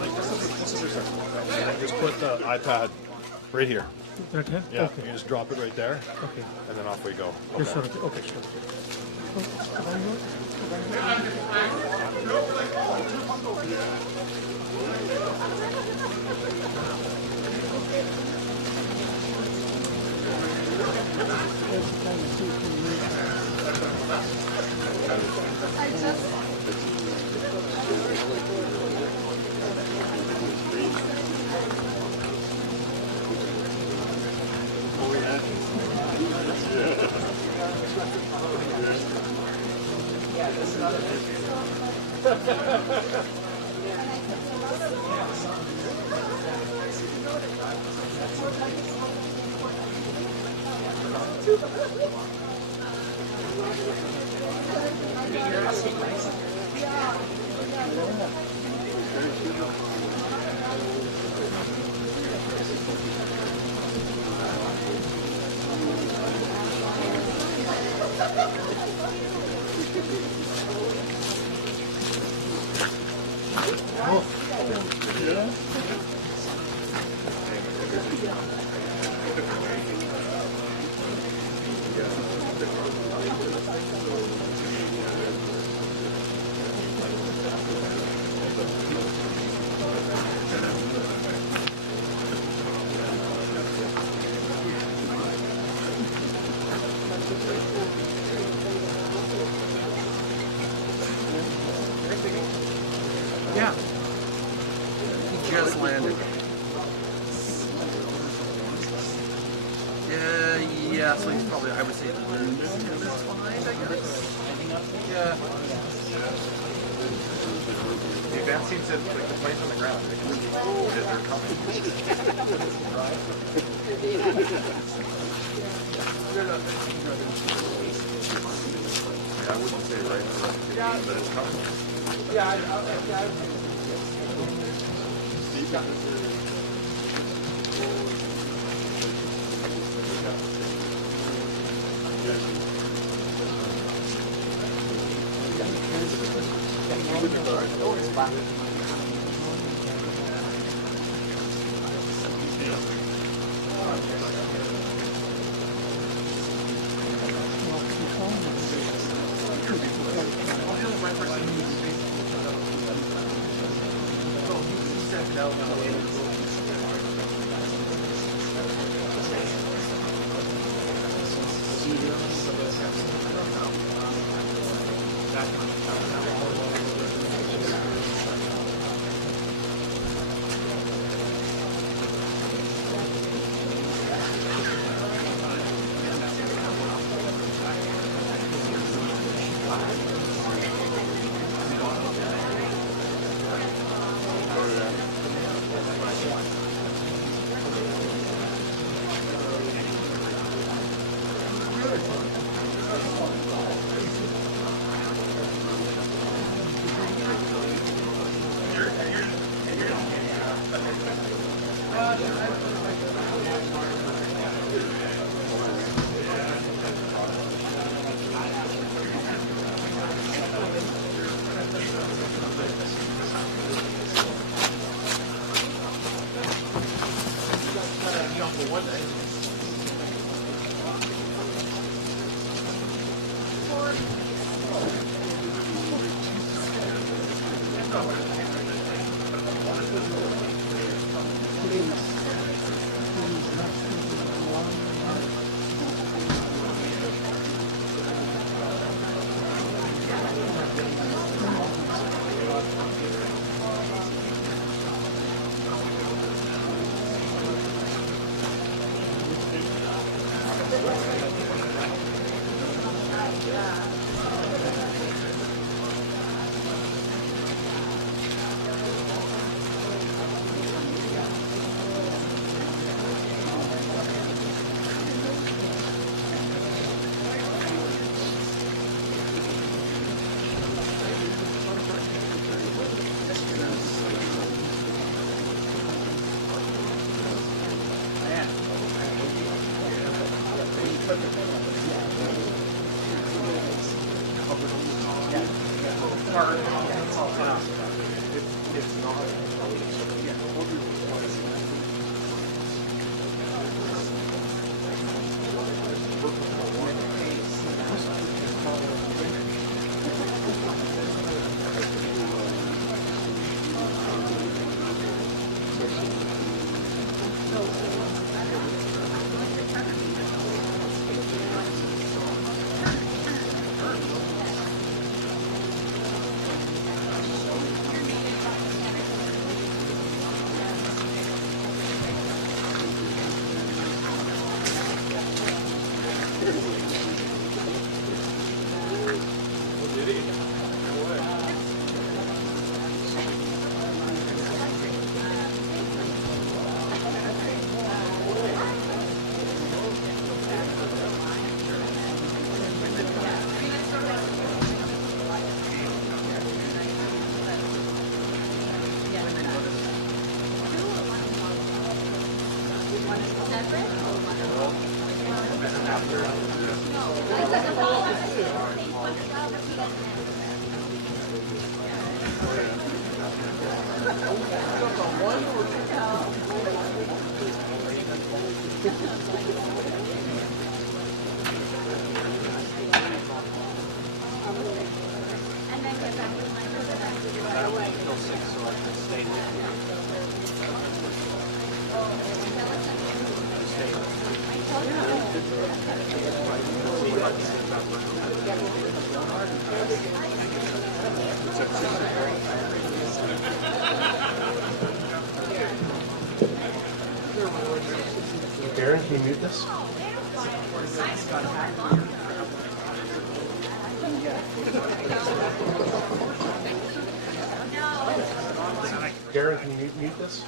This is your just put the iPad right here. Right here? Yeah, Okay. you just drop it right there, Okay. and then off we go. Yes, sir. Okay, sure. Yeah. He just landed. Yeah, so he's probably, I would say, 10 minutes behind, I guess. Yeah. The advance team said like the plane's on the ground. They're coming. Yeah, I wouldn't say right, but it's coming. Yeah, Aaron, can you mute this? Aaron, can you mute this?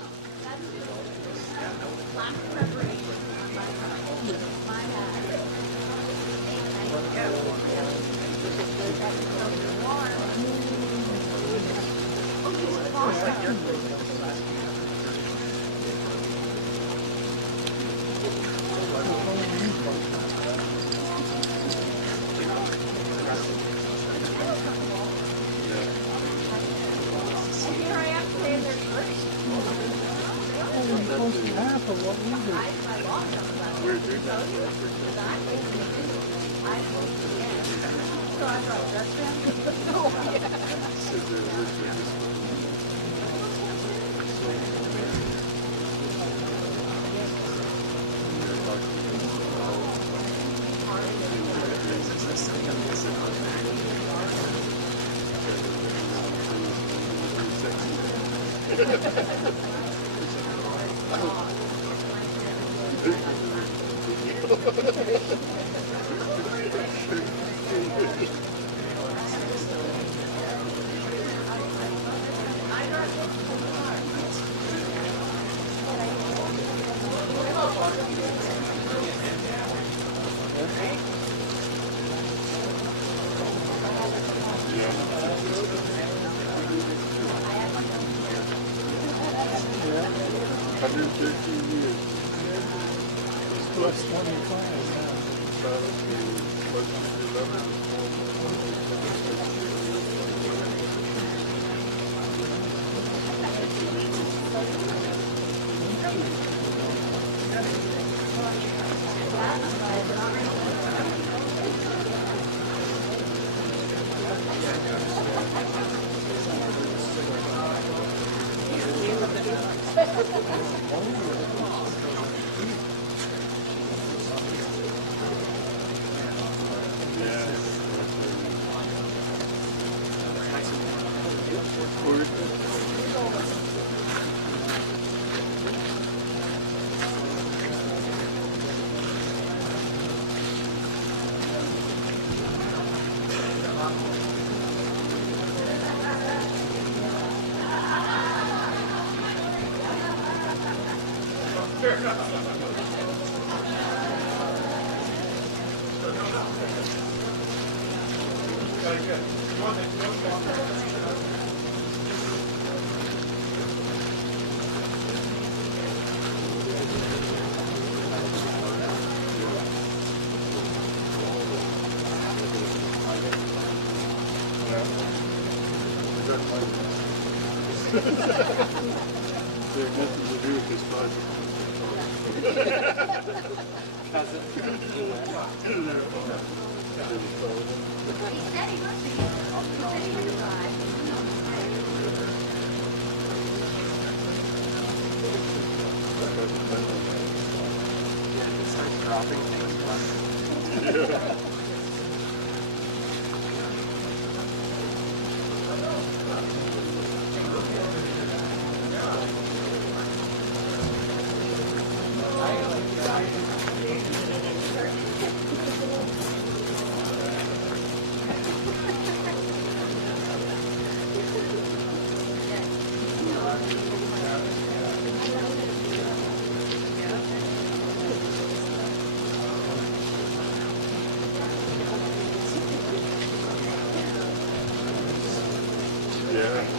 There's nothing to do with this It starts dropping things. Yeah.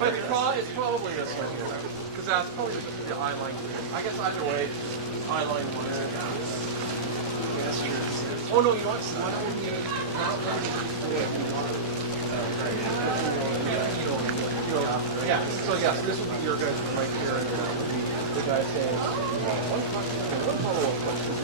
But it's probably this one here, because that's probably the eye line. I guess either way, eye line one. Oh no, you know what? Yeah. So yeah, so this would be your guys' mic here, and then would be the guy saying, one follow-up question.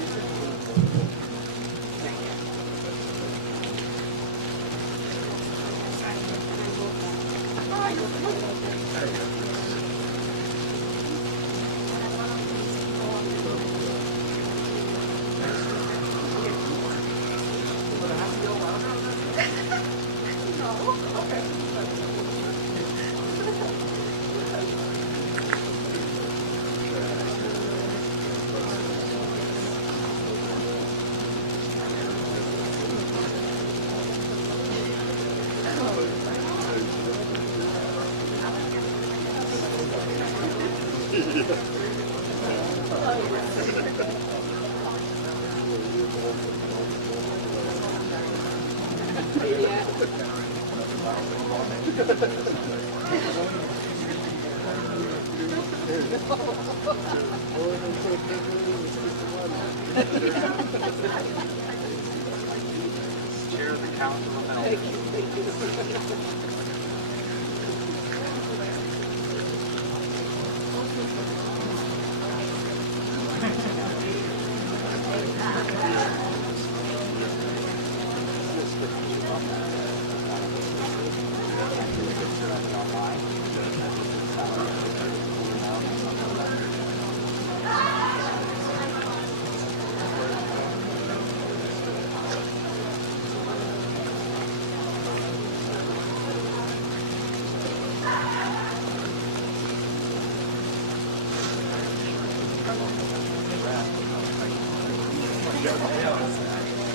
Chair of the council of elders.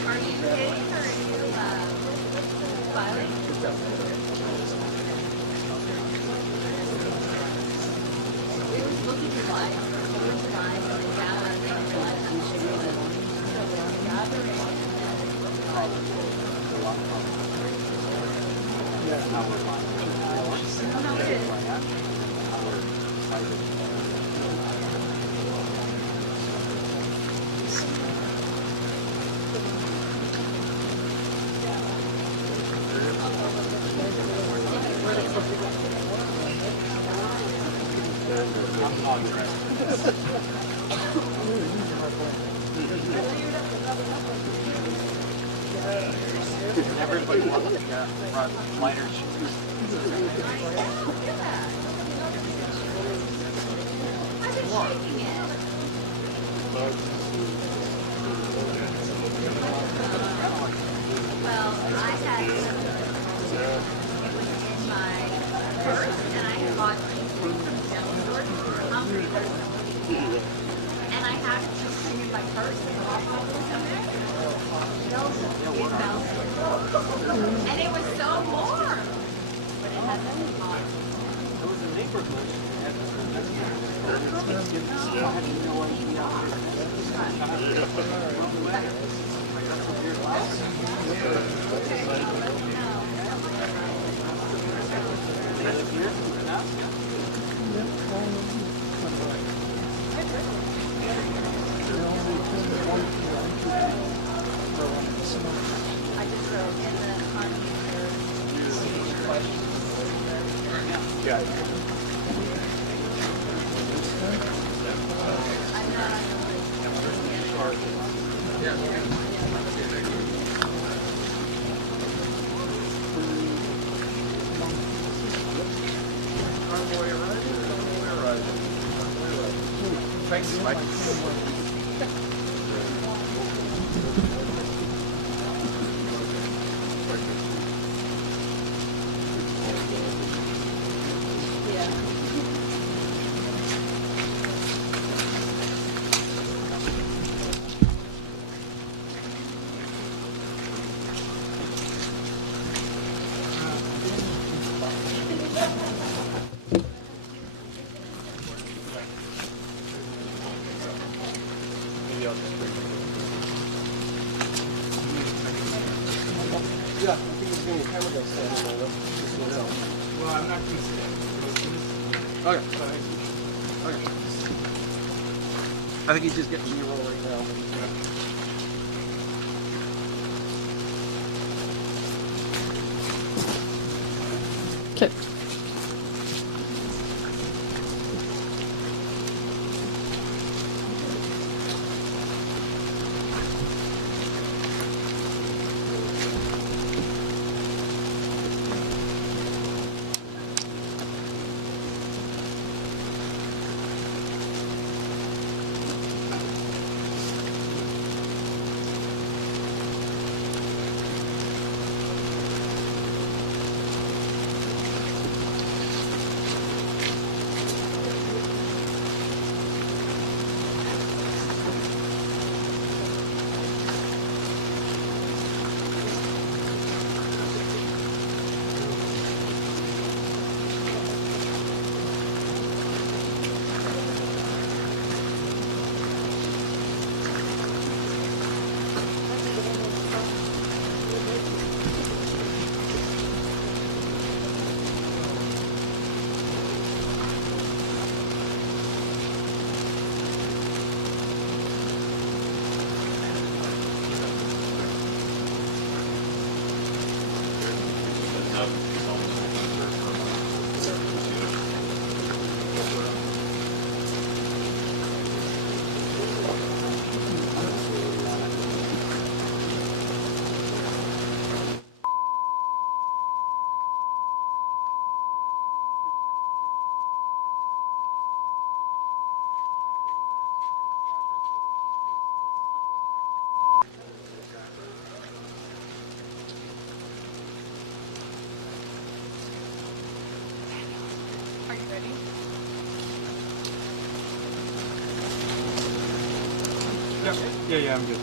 Are you kidding or are you filing? It was looking like the first time and then down and then realized I'm sure that so we're gathering. No, it is. Everybody wants to run lighter shoes. I've been shaking it. Well, I had it was in my purse, and I had bought some stores for hungry. And I had it just in my purse and walk all the way somewhere. And it was so warm, but it had nothing hot. There was a neighborhood that I had no I just wrote in the Carney. Yeah. I'm not on the list. Thanks, Mike. Yeah, I think he's going to camera guy standing there, though. Just so you know. Well, I'm not going to stand. Okay. Okay. I think he's just getting B-roll right now. Are you ready? Yeah, I'm good.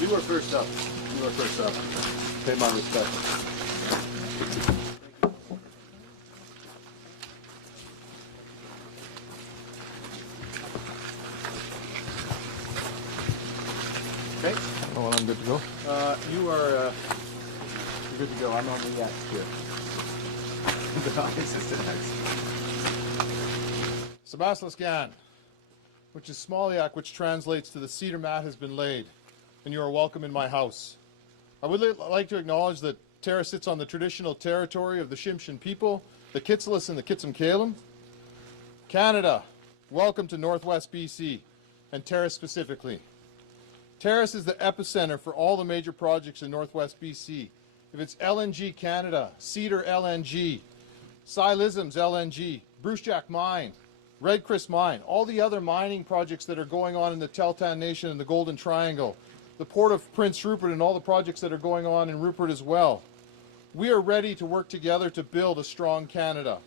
You were first up. You were first up. Pay my respects. Okay. Oh, well, I'm good to go. You are you're good to go. I'm on the yes here. Sebaslaskan, which is Smolyak, which translates to the cedar mat has been laid, and you are welcome in my house. I would like to acknowledge that Terrace sits on the traditional territory of the Tsimshian people, the Kitsilus and the Kitsimkalim. Canada, welcome to Northwest BC, and Terrace specifically. Terrace is the epicenter for all the major projects in Northwest BC. If it's LNG Canada, Cedar LNG, Silisms LNG, Bruce Jack Mine, Red Chris Mine, all the other mining projects that are going on in the Tahltan Nation and the Golden Triangle, the Port of Prince Rupert and all the projects that are going on in Rupert as well. We are ready to work together to build a strong Canada.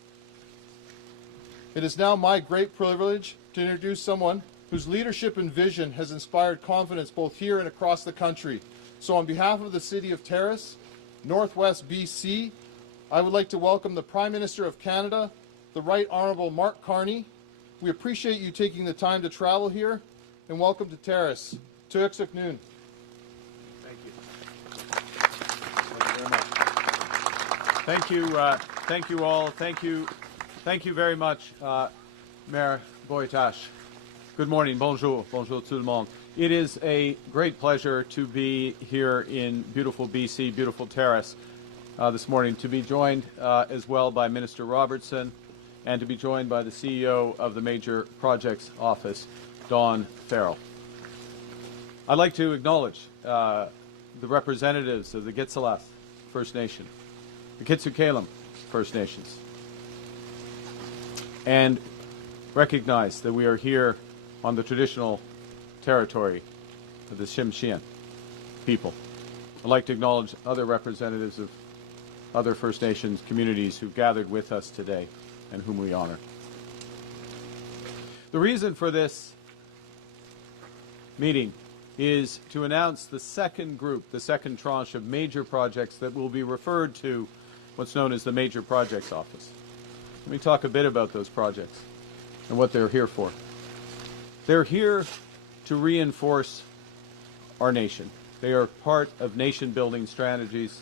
It is now my great privilege to introduce someone whose leadership and vision has inspired confidence both here and across the country. So on behalf of the City of Terrace, Northwest BC, I would like to welcome the Prime Minister of Canada, the Right Honourable Mark Carney. We appreciate you taking the time to travel here, and welcome to Terrace. Tuiksuk Noon. Thank you. Thank you all. Thank you very much, Mayor Boytash. Good morning. Bonjour. Bonjour tout le monde. It is a great pleasure to be here in beautiful BC, beautiful Terrace this morning, to be joined as well by Minister Robertson and to be joined by the CEO of the Major Projects Office, Dawn Farrell. I'd like to acknowledge the representatives of the Gitzilas First Nation, the Kitsukalim First Nations, and recognize that we are here on the traditional territory of the Tsimshian people. I'd like to acknowledge other representatives of other First Nations communities who've gathered with us today and whom we honor. The reason for this meeting is to announce the second group, the second tranche of major projects that will be referred to what's known as the Major Projects Office. Let me talk a bit about those projects and what they're here for. They're here to reinforce our nation. They are part of nation-building strategies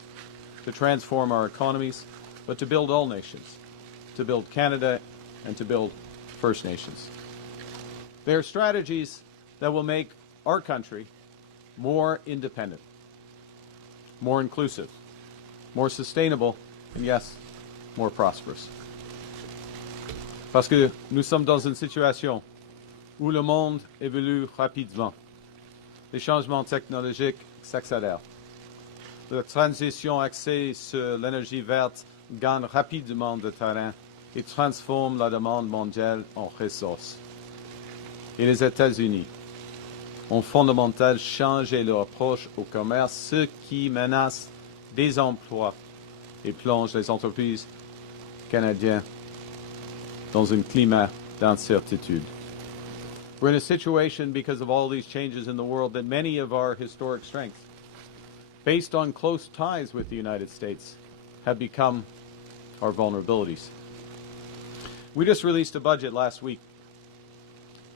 to transform our economies, but to build all nations, to build Canada and to build First Nations. They are strategies that will make our country more independent, more inclusive, more sustainable, and yes, more prosperous. Parce que nous sommes dans une situation où le monde évolue rapidement. Les changements technologiques s'accélèrent. La transition axée sur l'énergie verte gagne rapidement de terrain et transforme la demande mondiale en ressources. Et les États-Unis, ont fondamentalement changé leur approche au commerce, ce qui menace des emplois et plonge les entreprises canadiennes dans un climat d'incertitude. We're in a situation because of all these changes in the world that many of our historic strengths, based on close ties with the United States, have become our vulnerabilities. We just released a budget last week.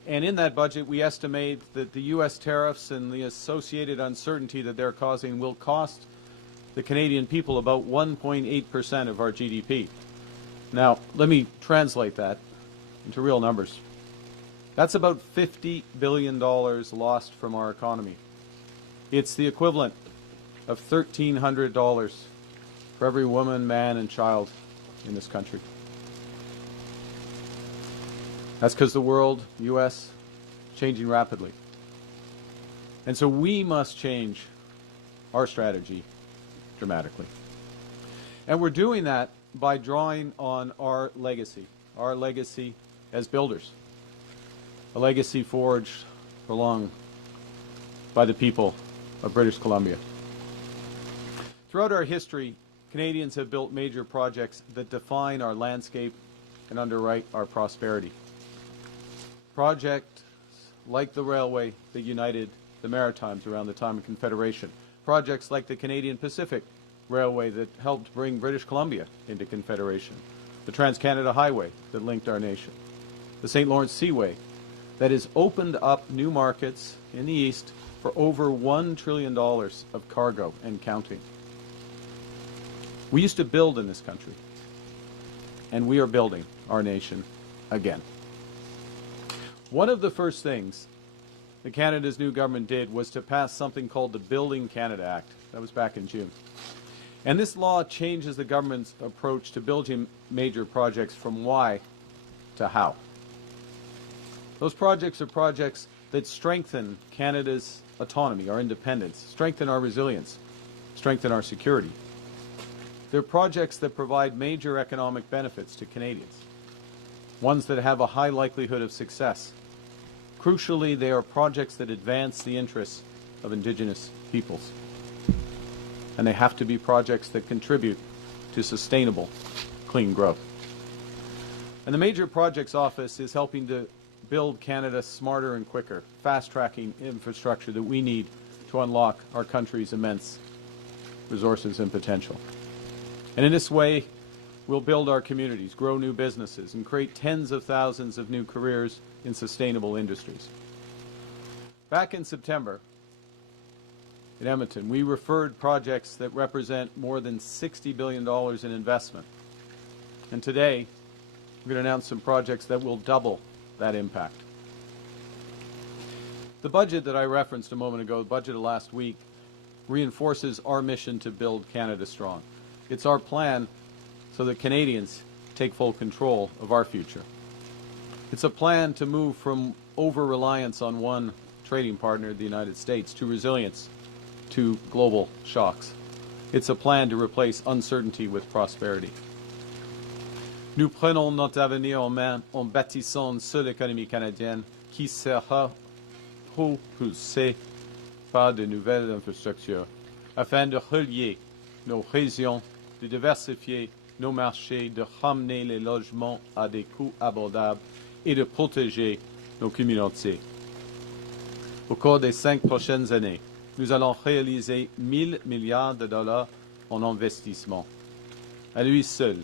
And in that budget, we estimate that the U.S. tariffs and the associated uncertainty that they're causing will cost the Canadian people about 1.8% of our GDP. Now, let me translate that into real numbers. That's about $50 billion lost from our economy. It's the equivalent of $1,300 for every woman, man, and child in this country. That's because the world, U.S., changing rapidly. And so we must change our strategy dramatically. And we're doing that by drawing on our legacy as builders, a legacy forged for long by the people of British Columbia. Throughout our history, Canadians have built major projects that define our landscape and underwrite our prosperity. Projects like the railway that united the Maritimes around the time of Confederation. Projects like the Canadian Pacific Railway that helped bring British Columbia into Confederation. The Trans-Canada Highway that linked our nation. The St. Lawrence Seaway that has opened up new markets in the East for over $1 trillion of cargo and counting. We used to build in this country, and we are building our nation again. One of the first things that Canada's new government did was to pass something called the Building Canada Act. That was back in June. And this law changes the government's approach to building major projects from why to how. Those projects are projects that strengthen Canada's autonomy, our independence, strengthen our resilience, strengthen our security. They're projects that provide major economic benefits to Canadians, ones that have a high likelihood of success. Crucially, they are projects that advance the interests of Indigenous peoples. And they have to be projects that contribute to sustainable, clean growth. And the Major Projects Office is helping to build Canada smarter and quicker, fast-tracking infrastructure that we need to unlock our country's immense resources and potential. And in this way, we'll build our communities, grow new businesses, and create tens of thousands of new careers in sustainable industries. Back in September, in Edmonton, we referred projects that represent more than $60 billion in investment. And today, we're going to announce some projects that will double that impact. The budget that I referenced a moment ago, the budget of last week, reinforces our mission to build Canada strong. It's our plan so that Canadians take full control of our future. It's a plan to move from over-reliance on one trading partner, the United States, to resilience to global shocks. It's a plan to replace uncertainty with prosperity. Nous prenons notre avenir en main en bâtissant une seule économie canadienne qui sera propulsée par de nouvelles infrastructures afin de relier nos régions, de diversifier nos marchés, de ramener les logements à des coûts abordables et de protéger nos communautés. Au cours des 5 prochaines années, nous allons réaliser 1 000 milliards de dollars en investissement. À lui seul,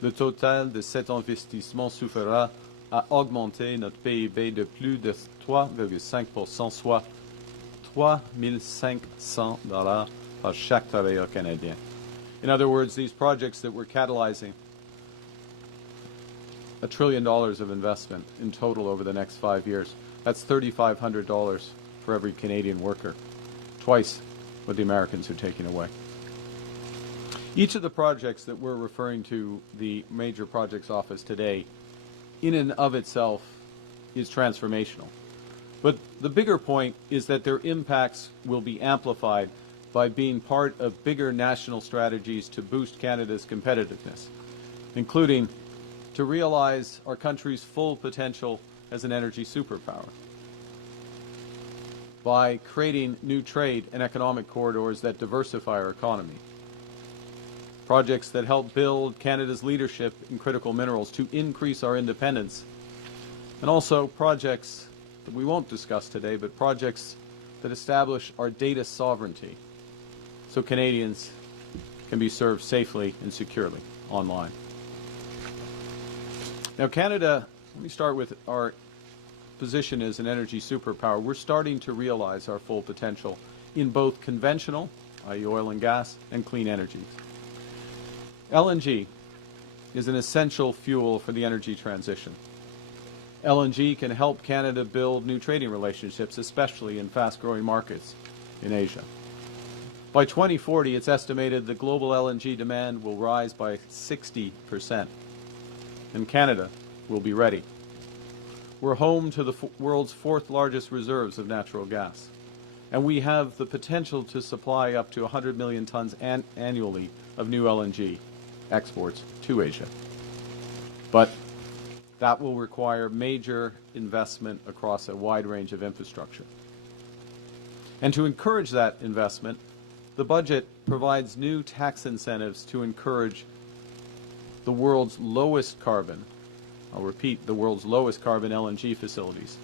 le total de cet investissement suffira à augmenter notre PIB de plus de 3,5%, soit 3 500 dollars par chaque travailleur canadien. In other words, these projects that we're catalyzing, $1 trillion of investment in total over the next 5 years. That's $3,500 for every Canadian worker, twice what the Americans are taking away. Each of the projects that we're referring to the Major Projects Office today, in and of itself, is transformational. But the bigger point is that their impacts will be amplified by being part of bigger national strategies to boost Canada's competitiveness, including to realize our country's full potential as an energy superpower. by creating new trade and economic corridors that diversify our economy. Projects that help build Canada's leadership in critical minerals to increase our independence. And also projects that we won't discuss today, but projects that establish our data sovereignty so Canadians can be served safely and securely online. Now Canada, let me start with our position as an energy superpower. We're starting to realize our full potential in both conventional, i.e. oil and gas, and clean energies. LNG is an essential fuel for the energy transition. LNG can help Canada build new trading relationships, especially in fast-growing markets in Asia. By 2040, it's estimated the global LNG demand will rise by 60%, and Canada will be ready. We're home to the world's fourth largest reserves of natural gas, and we have the potential to supply up to 100 million tons annually of new LNG exports to Asia. But that will require major investment across a wide range of infrastructure. And to encourage that investment, the budget provides new tax incentives to encourage the world's lowest carbon, I'll repeat, the world's lowest carbon LNG facilities.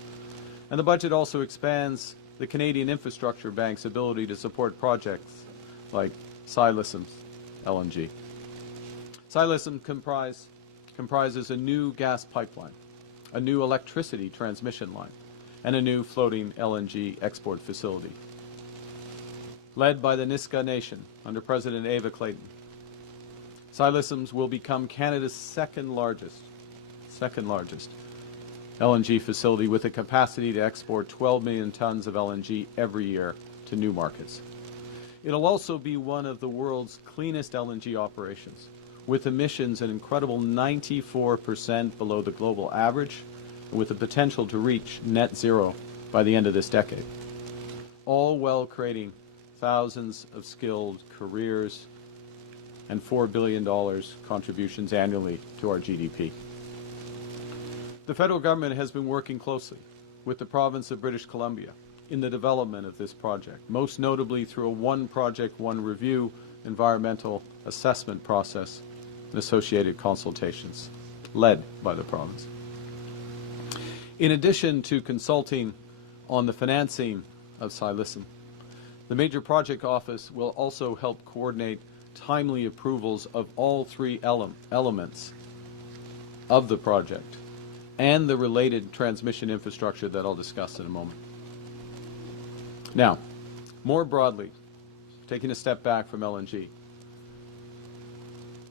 And the budget also expands the Canadian Infrastructure Bank's ability to support projects like Silesom's LNG. Silesome comprises a new gas pipeline, a new electricity transmission line, and a new floating LNG export facility. Led by the Nisga'a Nation under President Ava Clayton, Silesom's will become Canada's second largest LNG facility with a capacity to export 12 million tons of LNG every year to new markets. It'll also be one of the world's cleanest LNG operations, with emissions an incredible 94% below the global average, and with the potential to reach net zero by the end of this decade. All while creating thousands of skilled careers and $4 billion contributions annually to our GDP. The federal government has been working closely with the province of British Columbia in the development of this project, most notably through a one project, one review environmental assessment process and associated consultations led by the province. In addition to consulting on the financing of Silesome, the Major Project Office will also help coordinate timely approvals of all three elements of the project and the related transmission infrastructure that I'll discuss in a moment. Now, more broadly, taking a step back from LNG,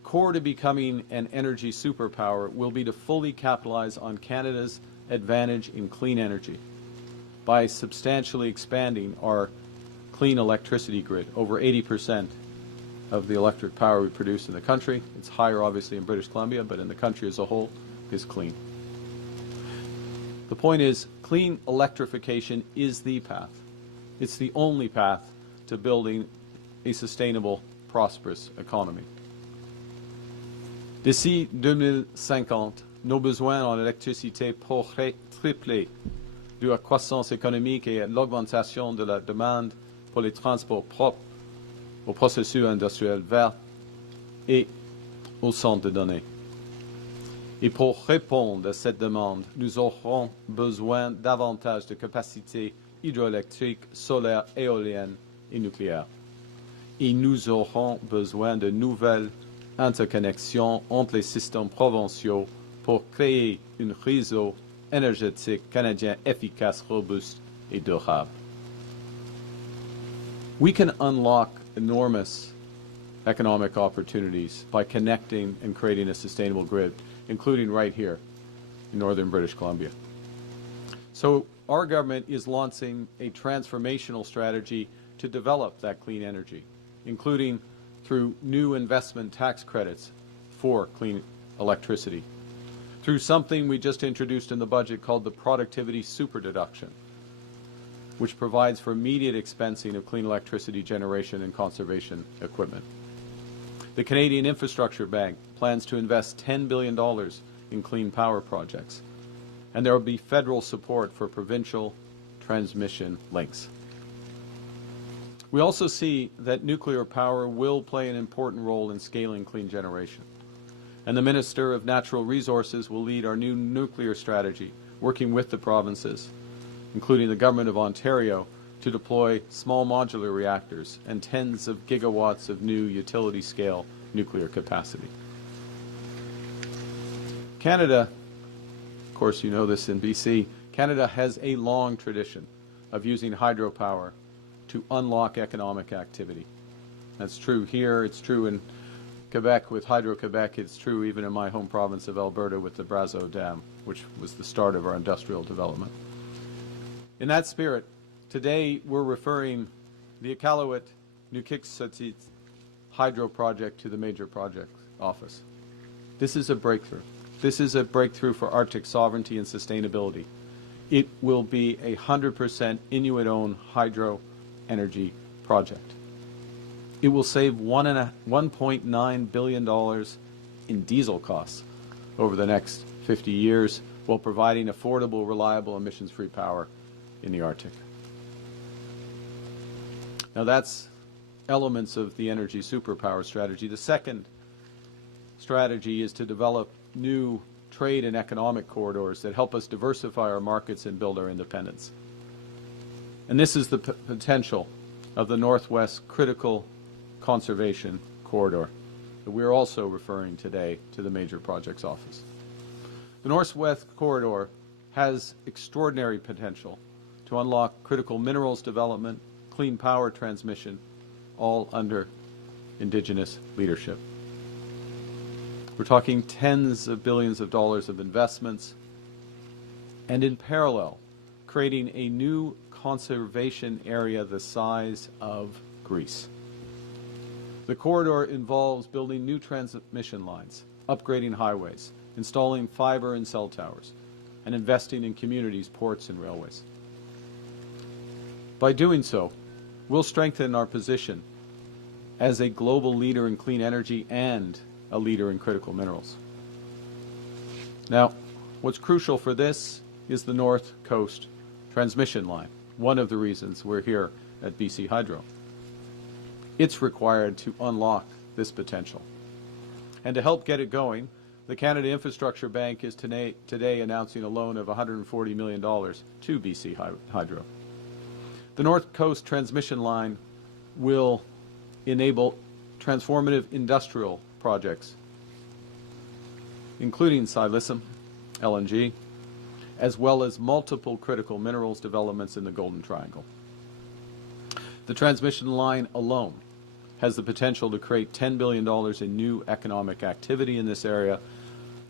core to becoming an energy superpower will be to fully capitalize on Canada's advantage in clean energy by substantially expanding our clean electricity grid. Over 80% of the electric power we produce in the country, it's higher obviously in British Columbia, but in the country as a whole, is clean. The point is, clean electrification is the path. It's the only path to building a sustainable, prosperous economy. D'ici 2050, nos besoins en électricité pourraient tripler due à la croissance économique et à l'augmentation de la demande pour les transports propres, aux processus industriels verts et aux centres de données. Et pour répondre à cette demande, nous aurons besoin davantage de capacités hydroélectriques, solaires, éoliennes et nucléaires. Et nous aurons besoin de nouvelles interconnexions entre les systèmes provinciaux pour créer un réseau énergétique canadien efficace, robuste et durable. We can unlock enormous economic opportunities by connecting and creating a sustainable grid, including right here in northern British Columbia. So our government is launching a transformational strategy to develop that clean energy, including through new investment tax credits for clean electricity, through something we just introduced in the budget called the Productivity Super Deduction, which provides for immediate expensing of clean electricity generation and conservation equipment. The Canadian Infrastructure Bank plans to invest $10 billion in clean power projects, and there will be federal support for provincial transmission links. We also see that nuclear power will play an important role in scaling clean generation. And the Minister of Natural Resources will lead our new nuclear strategy, working with the provinces, including the Government of Ontario, to deploy small modular reactors and tens of gigawatts of new utility-scale nuclear capacity. Canada, of course you know this in BC, Canada has a long tradition of using hydropower to unlock economic activity. That's true here, it's true in Quebec with Hydro-Quebec, it's true even in my home province of Alberta with the Brazeau Dam, which was the start of our industrial development. In that spirit, today we're referring the Iqaluit Nuqiqsut hydro project to the Major Projects Office. This is a breakthrough. This is a breakthrough for Arctic sovereignty and sustainability. It will be a 100% Inuit-owned hydro energy project. It will save $1.9 billion in diesel costs over the next 50 years while providing affordable, reliable, emissions-free power in the Arctic. Now that's elements of the energy superpower strategy. The second strategy is to develop new trade and economic corridors that help us diversify our markets and build our independence. And this is the potential of the Northwest Critical Conservation Corridor that we're also referring today to the Major Projects Office. The Northwest Corridor has extraordinary potential to unlock critical minerals development, clean power transmission, all under Indigenous leadership. We're talking tens of billions of dollars of investments, and in parallel, creating a new conservation area the size of Greece. The corridor involves building new transmission lines, upgrading highways, installing fiber and cell towers, and investing in communities, ports, and railways. By doing so, we'll strengthen our position as a global leader in clean energy and a leader in critical minerals. Now, what's crucial for this is the North Coast transmission line, one of the reasons we're here at BC Hydro. It's required to unlock this potential. And to help get it going, the Canada Infrastructure Bank is today announcing a loan of $140 million to BC Hydro. The North Coast transmission line will enable transformative industrial projects, including silicium, LNG, as well as multiple critical minerals developments in the Golden Triangle. The transmission line alone has the potential to create $10 billion in new economic activity in this area,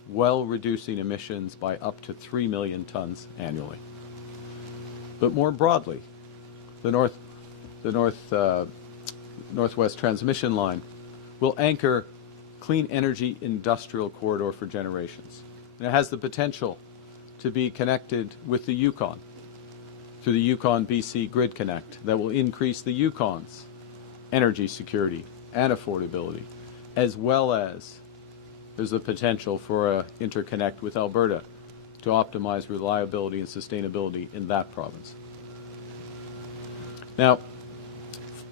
while reducing emissions by up to 3 million tons annually. But more broadly, the Northwest Transmission Line will anchor clean energy industrial corridor for generations. And it has the potential to be connected with the Yukon through the Yukon-BC Grid Connect that will increase the Yukon's energy security and affordability, as well as there's the potential for an interconnect with Alberta to optimize reliability and sustainability in that province. Now,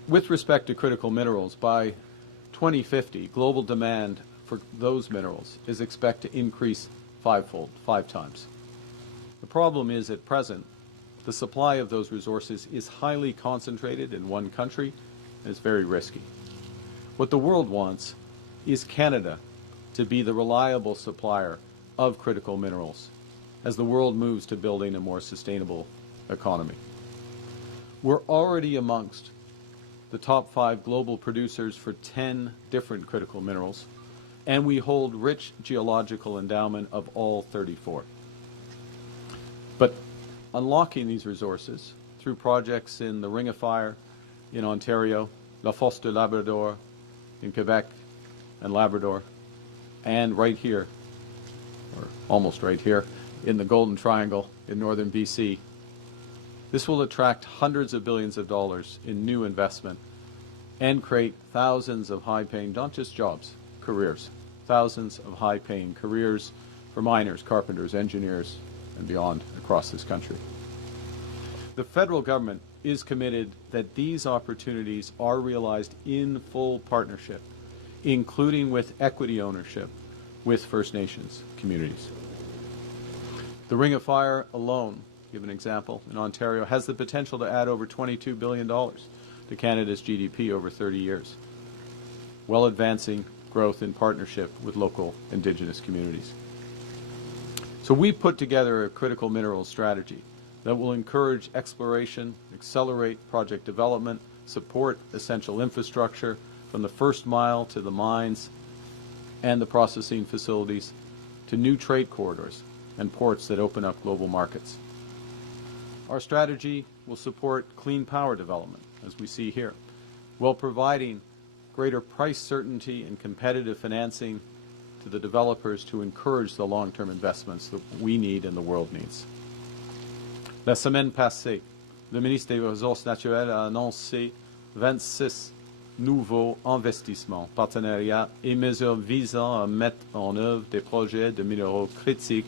with respect to critical minerals, by 2050, global demand for those minerals is expected to increase fivefold, 5 times. The problem is, at present, the supply of those resources is highly concentrated in one country, and it's very risky. What the world wants is Canada to be the reliable supplier of critical minerals as the world moves to building a more sustainable economy. We're already amongst the top 5 global producers for 10 different critical minerals, and we hold rich geological endowment of all 34. But unlocking these resources through projects in the Ring of Fire in Ontario, La Fosse de Labrador in Quebec and Labrador, and right here, or almost right here, in the Golden Triangle in northern BC, this will attract hundreds of billions of dollars in new investment and create thousands of high-paying, not just jobs, careers, thousands of high-paying careers for miners, carpenters, engineers, and beyond across this country. The federal government is committed that these opportunities are realized in full partnership, including with equity ownership with First Nations communities. The Ring of Fire alone, give an example, in Ontario, has the potential to add over $22 billion to Canada's GDP over 30 years, while advancing growth in partnership with local Indigenous communities. So we put together a critical minerals strategy that will encourage exploration, accelerate project development, support essential infrastructure from the first mile to the mines and the processing facilities to new trade corridors and ports that open up global markets. Our strategy will support clean power development, as we see here, while providing greater price certainty and competitive financing to the developers to encourage the long-term investments that we need and the world needs. La semaine passée, le ministre des Ressources naturelles a annoncé 26 nouveaux investissements, partenariats et mesures visant à mettre en œuvre des projets de minéraux critiques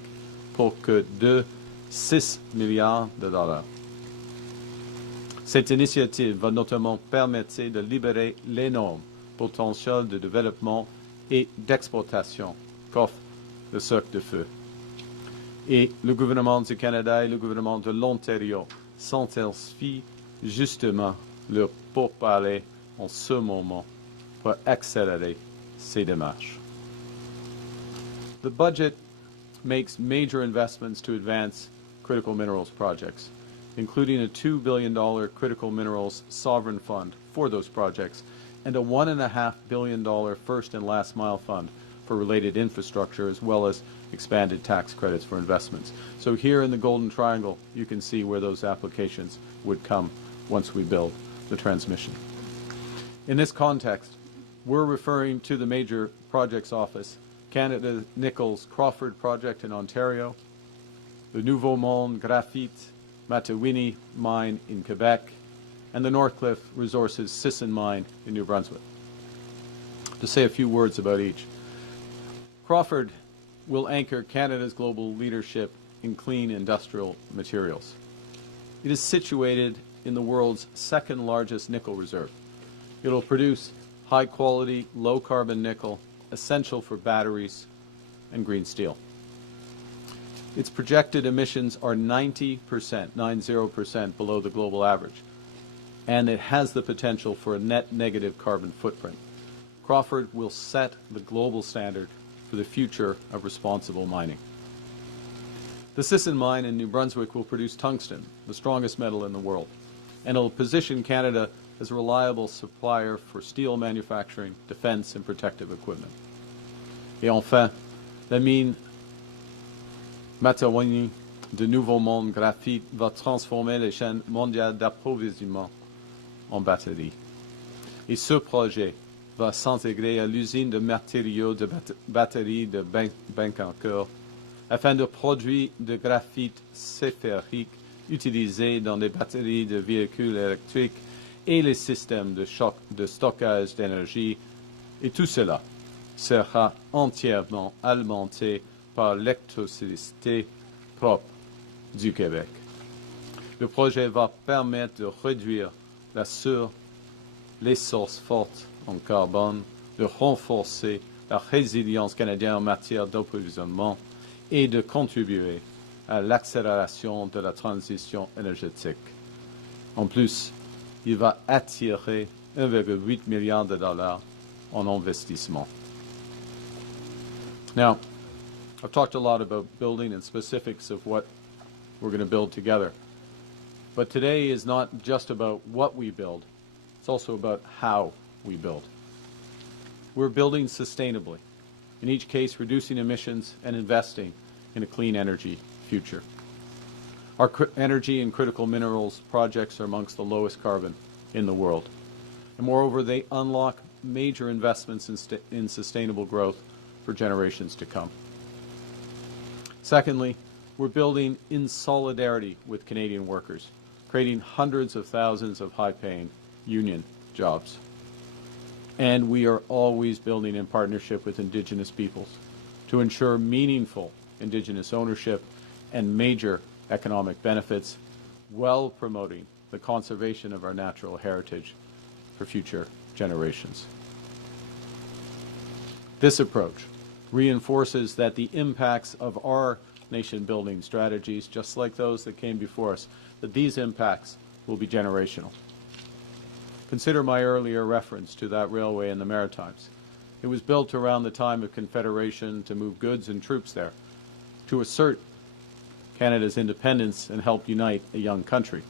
pour que de 6 milliards de dollars. Cette initiative va notamment permettre de libérer l'énorme potentiel de développement et d'exportation qu'offre le cercle de feu. Et le gouvernement du Canada et le gouvernement de l'Ontario s'intensifient justement leur pourparlers en ce moment pour accélérer ces démarches. The budget makes major investments to advance critical minerals projects, including a $2 billion critical minerals sovereign fund for those projects and a $1.5 billion first and last mile fund for related infrastructure, as well as expanded tax credits for investments. So here in the Golden Triangle, you can see where those applications would come once we build the transmission. In this context, we're referring to the Major Projects Office, Canada Nickel's Crawford project in Ontario, the Nouveau Monde Graphite Matawini mine in Quebec, and the Northcliffe Resources Sisson mine in New Brunswick. To say a few words about each. Crawford will anchor Canada's global leadership in clean industrial materials. It is situated in the world's second largest nickel reserve. It will produce high-quality, low-carbon nickel, essential for batteries and green steel. Its projected emissions are 90% below the global average, and it has the potential for a net negative carbon footprint. Crawford will set the global standard for the future of responsible mining. The Sisson mine in New Brunswick will produce tungsten, the strongest metal in the world, and it will position Canada as a reliable supplier for steel manufacturing, defense, and protective equipment. Et enfin, la mine Matawini de Nouveau Monde Graphite va transformer les chaînes mondiales d'approvisionnement en batteries. Et ce projet va s'intégrer à l'usine de matériaux de batteries de Bécancour afin de produire de graphite sphérique utilisé dans les batteries de véhicules électriques et les systèmes de stockage d'énergie, et tout cela sera entièrement alimenté par l'électricité propre du Québec. Le projet va permettre de réduire les sources fortes en carbone, de renforcer la résilience canadienne en matière d'approvisionnement et de contribuer à l'accélération de la transition énergétique. En plus, il va attirer 1,8 milliard de dollars en investissement. Now, I've talked a lot about building and specifics of what we're going to build together. But today is not just about what we build, it's also about how we build. We're building sustainably, in each case reducing emissions and investing in a clean energy future. Our energy and critical minerals projects are amongst the lowest carbon in the world. And moreover, they unlock major investments in sustainable growth for generations to come. Secondly, we're building in solidarity with Canadian workers, creating hundreds of thousands of high-paying union jobs. And we are always building in partnership with Indigenous peoples to ensure meaningful Indigenous ownership and major economic benefits while promoting the conservation of our natural heritage for future generations. This approach reinforces that the impacts of our nation-building strategies, just like those that came before us, that these impacts will be generational. Consider my earlier reference to that railway in the Maritimes. It was built around the time of Confederation to move goods and troops there, to assert Canada's independence and help unite a young country.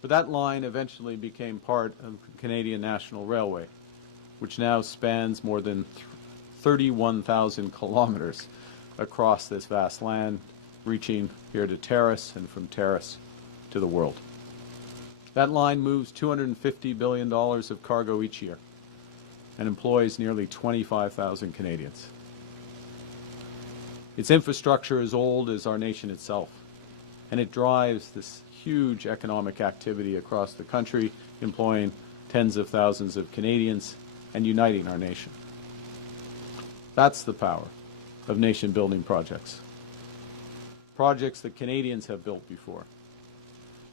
But that line eventually became part of the Canadian National Railway, which now spans more than 31,000 kilometers across this vast land, reaching here to Terrace and from Terrace to the world. That line moves $250 billion of cargo each year and employs nearly 25,000 Canadians. Its infrastructure is old as our nation itself, and it drives this huge economic activity across the country, employing tens of thousands of Canadians and uniting our nation. That's the power of nation-building projects. Projects that Canadians have built before,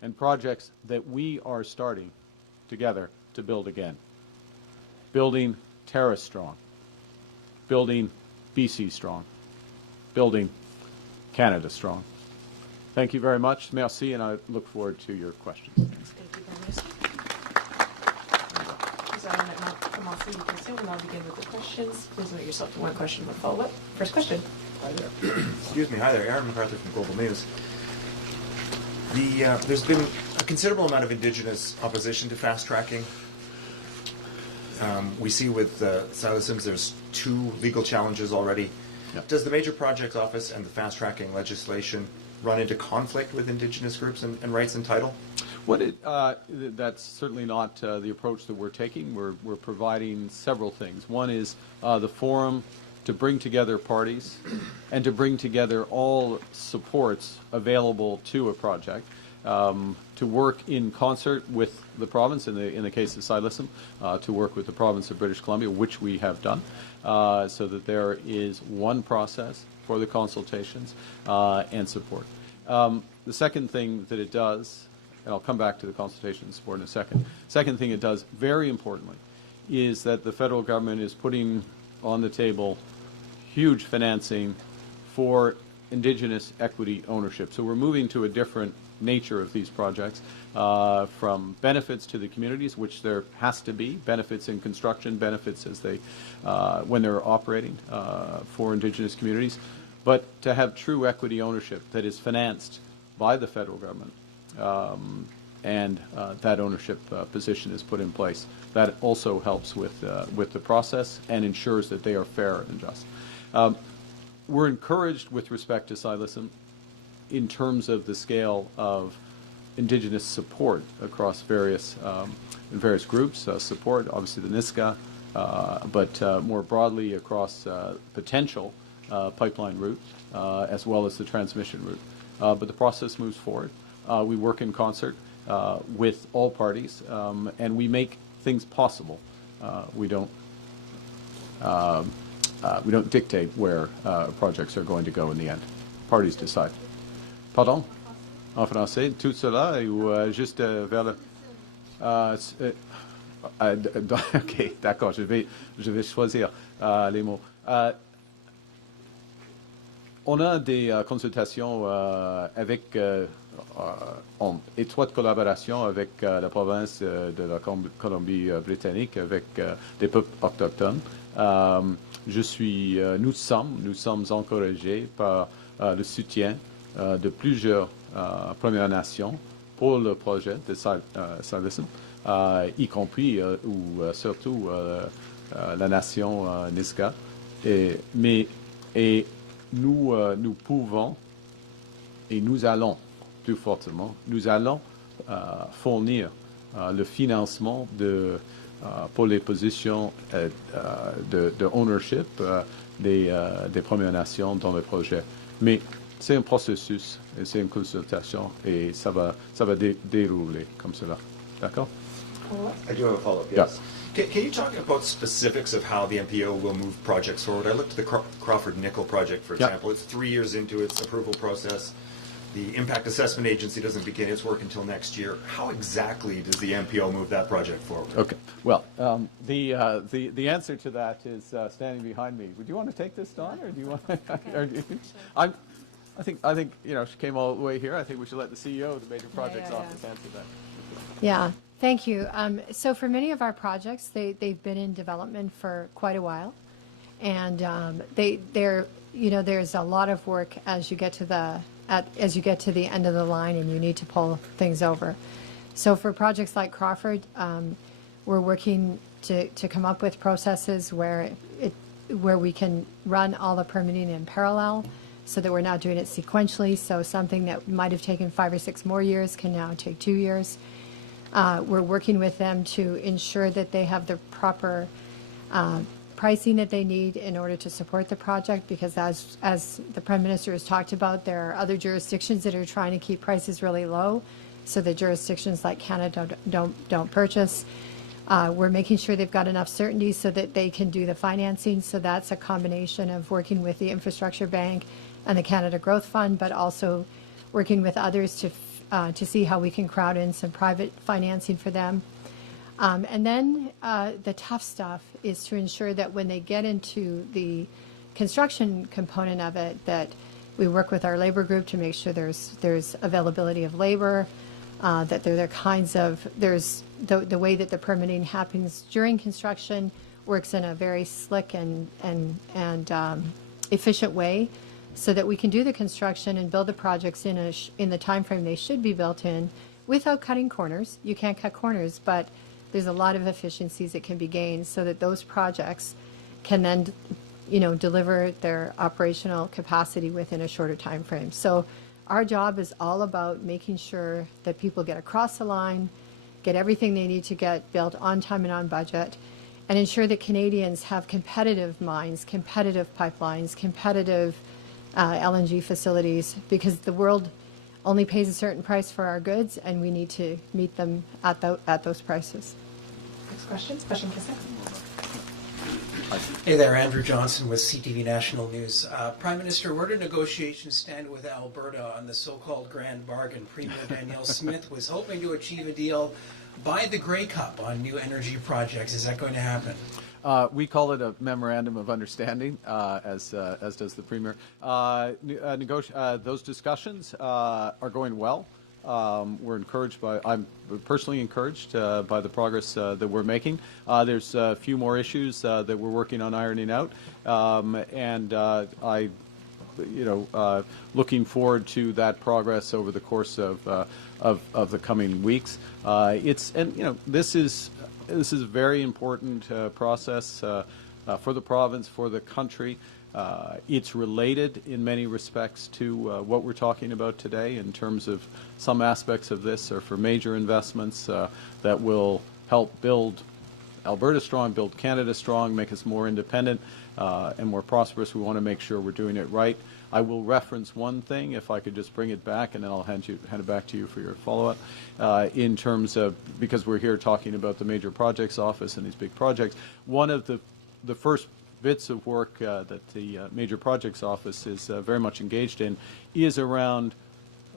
and projects that we are starting together to build again. Building Terrace strong, building BC strong, building Canada strong. Thank you very much. Merci, and I look forward to your questions. Nous allons maintenant commencer les questions. We'll now begin with the questions. Please limit yourself to one question with follow-up. First question. Hi there. Excuse me. Hi there. Aaron MacArthur from Global News. There's been a considerable amount of Indigenous opposition to fast tracking. We see with Silas Sims there's 2 legal challenges already. Yep. Does the Major Projects Office and the fast tracking legislation run into conflict with Indigenous groups and rights and title? That's certainly not the approach that we're taking. We're providing several things. One is the forum to bring together parties and to bring together all supports available to a project, to work in concert with the province, in the case of Silasm, to work with the province of British Columbia, which we have done, so that there is one process for the consultations and support. The second thing that it does, and I'll come back to the consultation and support in a second. Second thing it does, very importantly, is that the federal government is putting on the table huge financing for Indigenous equity ownership. So we're moving to a different nature of these projects, from benefits to the communities, which there has to be, benefits in construction, benefits as they, when they're operating for Indigenous communities, but to have true equity ownership that is financed by the federal government. And that ownership position is put in place. That also helps with the process and ensures that they are fair and just. We're encouraged with respect to Silasm in terms of the scale of Indigenous support across various groups, support, obviously the Niska, but more broadly across potential pipeline route, as well as the transmission route. But the process moves forward. We work in concert with all parties, and we make things possible. We don't dictate where projects are going to go in the end. Parties decide. Pardon? En français, tout cela, ou juste vers le... ok, d'accord, je vais choisir les mots. On a des consultations avec, en étroite collaboration avec la province de la Colombie-Britannique, avec des peuples autochtones. Nous sommes encouragés par le soutien de plusieurs Premières Nations pour le projet de Silasm, y compris ou surtout la nation Niska. Et nous pouvons et nous allons plus fortement, nous allons fournir le financement pour les positions de ownership des Premières Nations dans le projet. Mais c'est un processus, et c'est une consultation, et ça va dérouler comme cela. D'accord? I do have a follow-up, yes. Can you talk about specifics of how the MPO will move projects forward? I looked at the Crawford Nickel project, for example. It's 3 years into its approval process. the Impact Assessment Agency doesn't begin its work until next year. How exactly does the MPO move that project forward? Okay. Well, the answer to that is standing behind me. Would you want to take this, Dawn, or do you want? Or do you, I think she came all the way here. I think we should let the CEO of the Major Projects Office answer that. Yeah, thank you. So for many of our projects, they've been in development for quite a while, and there's a lot of work as you get to the end of the line, and you need to pull things over. So for projects like Crawford, we're working to come up with processes where we can run all the permitting in parallel, so that we're not doing it sequentially. So something that might have taken 5 or 6 more years can now take 2 years. We're working with them to ensure that they have the proper pricing that they need in order to support the project, because as the Prime Minister has talked about, there are other jurisdictions that are trying to keep prices really low, so the jurisdictions like Canada don't purchase. We're making sure they've got enough certainty so that they can do the financing. So that's a combination of working with the Infrastructure Bank and the Canada Growth Fund, but also working with others to see how we can crowd in some private financing for them. And then the tough stuff is to ensure that when they get into the construction component of it, that we work with our labor group to make sure there's availability of labor, that there are kinds of, there's the way that the permitting happens during construction works in a very slick and efficient way, so that we can do the construction and build the projects in the time frame they should be built in without cutting corners. You can't cut corners, but there's a lot of efficiencies that can be gained so that those projects can then, deliver their operational capacity within a shorter time frame. So our job is all about making sure that people get across the line, get everything they need to get built on time and on budget, and ensure that Canadians have competitive mines, competitive pipelines, competitive LNG facilities, because the world only pays a certain price for our goods, and we need to meet them at those prices. Next question, question 6. Hey there, Andrew Johnson with CTV National News. Prime Minister, where do negotiations stand with Alberta on the so-called grand bargain? Premier Danielle Smith was hoping to achieve a deal by the Grey Cup on new energy projects. Is that going to happen? We call it a memorandum of understanding, as does the Premier. Those discussions are going well. I'm personally encouraged by the progress that we're making. There's a few more issues that we're working on ironing out, and looking forward to that progress over the course of the coming weeks. This is a very important process for the province, for the country. It's related in many respects to what we're talking about today in terms of some aspects of this are for major investments that will help build Alberta strong, build Canada strong, make us more independent and more prosperous. We want to make sure we're doing it right. I will reference one thing, if I could just bring it back, and then I'll hand it back to you for your follow-up. In terms of, because we're here talking about the Major Projects Office and these big projects, one of the first bits of work that the Major Projects Office is very much engaged in is around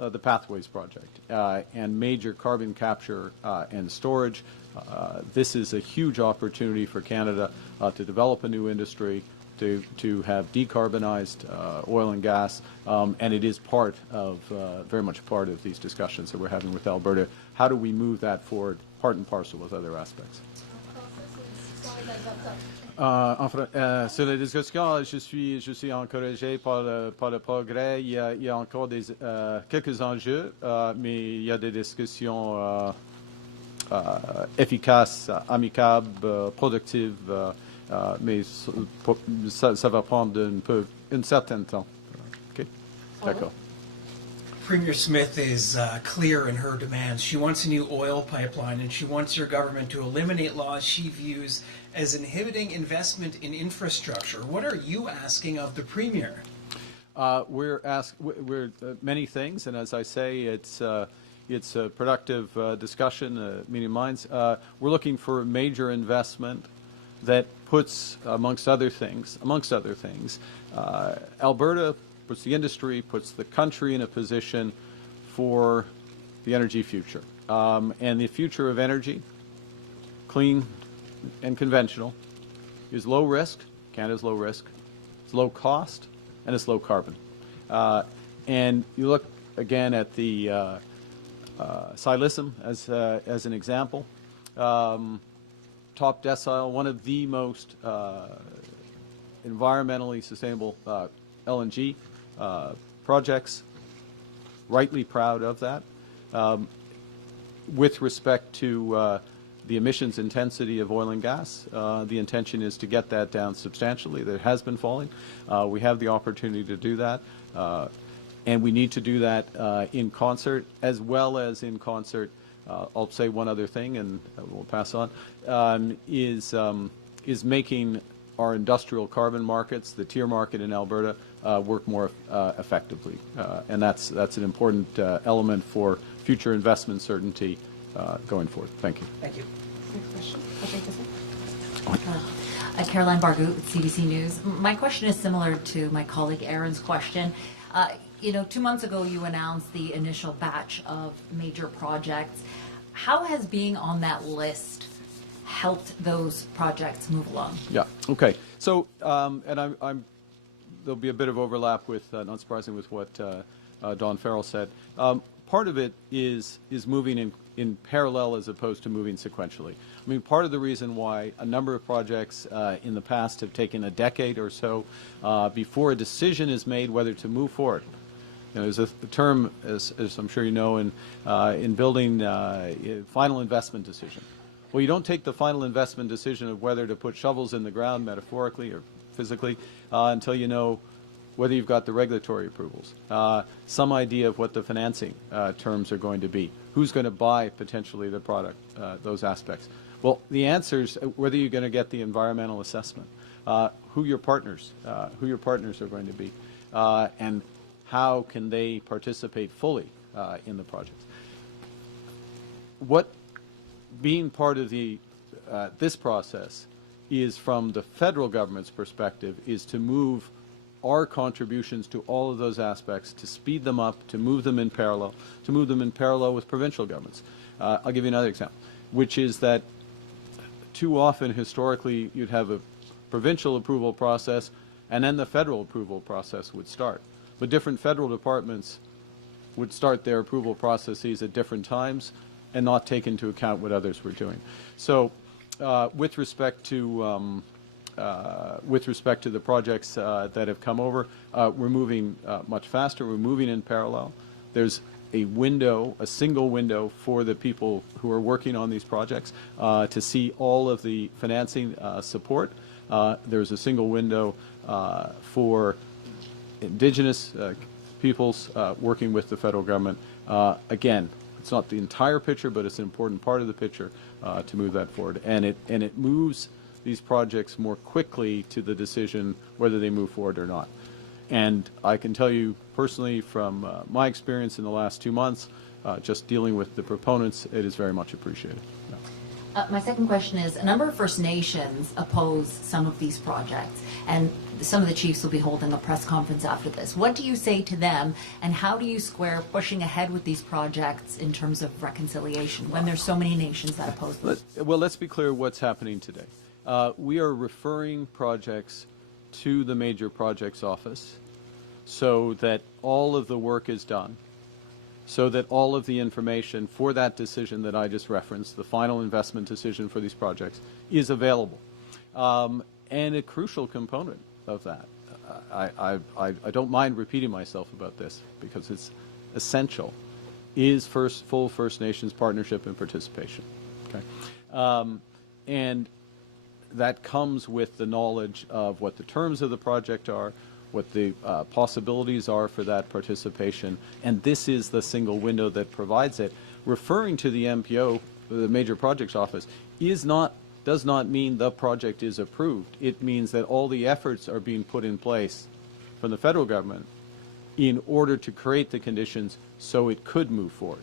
the Pathways project and major carbon capture and storage. This is a huge opportunity for Canada to develop a new industry, to have decarbonized oil and gas, and it is part of, very much part of these discussions that we're having with Alberta. How do we move that forward, part and parcel with other aspects? Sur les discussions, je suis encouragé par le progrès. Il y a encore quelques enjeux, mais il y a des discussions efficaces, amicables, productives, mais ça va prendre un certain temps. Okay? D'accord. Premier Smith is clear in her demands. She wants a new oil pipeline, and she wants her government to eliminate laws she views as inhibiting investment in infrastructure. What are you asking of the Premier? We're many things, and as I say, it's a productive discussion, meeting minds. We're looking for a major investment that puts, amongst other things, Alberta puts the industry, puts the country in a position for the energy future. And the future of energy, clean and conventional, is low risk. Canada's low risk. It's low cost, and it's low carbon. And you look again at the Silicem as an example. Top decile, one of the most environmentally sustainable LNG projects. Rightly proud of that. With respect to the emissions intensity of oil and gas, the intention is to get that down substantially. That has been falling. We have the opportunity to do that. And we need to do that in concert, as well as in concert. I'll say one other thing, and we'll pass on, is making our industrial carbon markets, the tier market in Alberta, work more effectively. And that's an important element for future investment certainty going forward. Thank you. Thank you. Next question. I'll take this one. Caroline Bargu with CBC News. My question is similar to my colleague Aaron's question. 2 months ago you announced the initial batch of major projects. How has being on that list helped those projects move along? Yeah. Okay. So, and I'm there'll be a bit of overlap with, not surprising, with what Don Farrell said. Part of it is moving in parallel as opposed to moving sequentially. I mean, part of the reason why a number of projects in the past have taken a decade or so before a decision is made whether to move forward. There's a term, as I'm sure you know, in building final investment decision. Well, you don't take the final investment decision of whether to put shovels in the ground, metaphorically or physically, until you know whether you've got the regulatory approvals, some idea of what the financing terms are going to be, who's going to buy potentially the product, those aspects. Well, the answer is whether you're going to get the environmental assessment, who your partners are going to be, and how can they participate fully in the project. What being part of the this process is, from the federal government's perspective, is to move our contributions to all of those aspects, to speed them up, to move them in parallel, with provincial governments. I'll give you another example, which is that too often, historically, you'd have a provincial approval process, and then the federal approval process would start. But different federal departments would start their approval processes at different times and not take into account what others were doing. So with respect to the projects that have come over, we're moving much faster. We're moving in parallel. There's a window, a single window for the people who are working on these projects to see all of the financing support. There's a single window for Indigenous peoples working with the federal government. Again, it's not the entire picture, but it's an important part of the picture to move that forward. And it moves these projects more quickly to the decision whether they move forward or not. And I can tell you personally from my experience in the last 2 months, just dealing with the proponents, it is very much appreciated. Yeah. My second question is, a number of First Nations oppose some of these projects, and some of the chiefs will be holding a press conference after this. What do you say to them, and how do you square pushing ahead with these projects in terms of reconciliation when there's so many nations that oppose them? Well, let's be clear what's happening today. We are referring projects to the Major Projects Office so that all of the work is done, so that all of the information for that decision that I just referenced, the final investment decision for these projects, is available. And a crucial component of that, I don't mind repeating myself about this because it's essential, is full First Nations partnership and participation. Okay? And that comes with the knowledge of what the terms of the project are, what the possibilities are for that participation, and this is the single window that provides it. Referring to the MPO, the Major Projects Office, does not mean the project is approved. It means that all the efforts are being put in place from the federal government in order to create the conditions so it could move forward.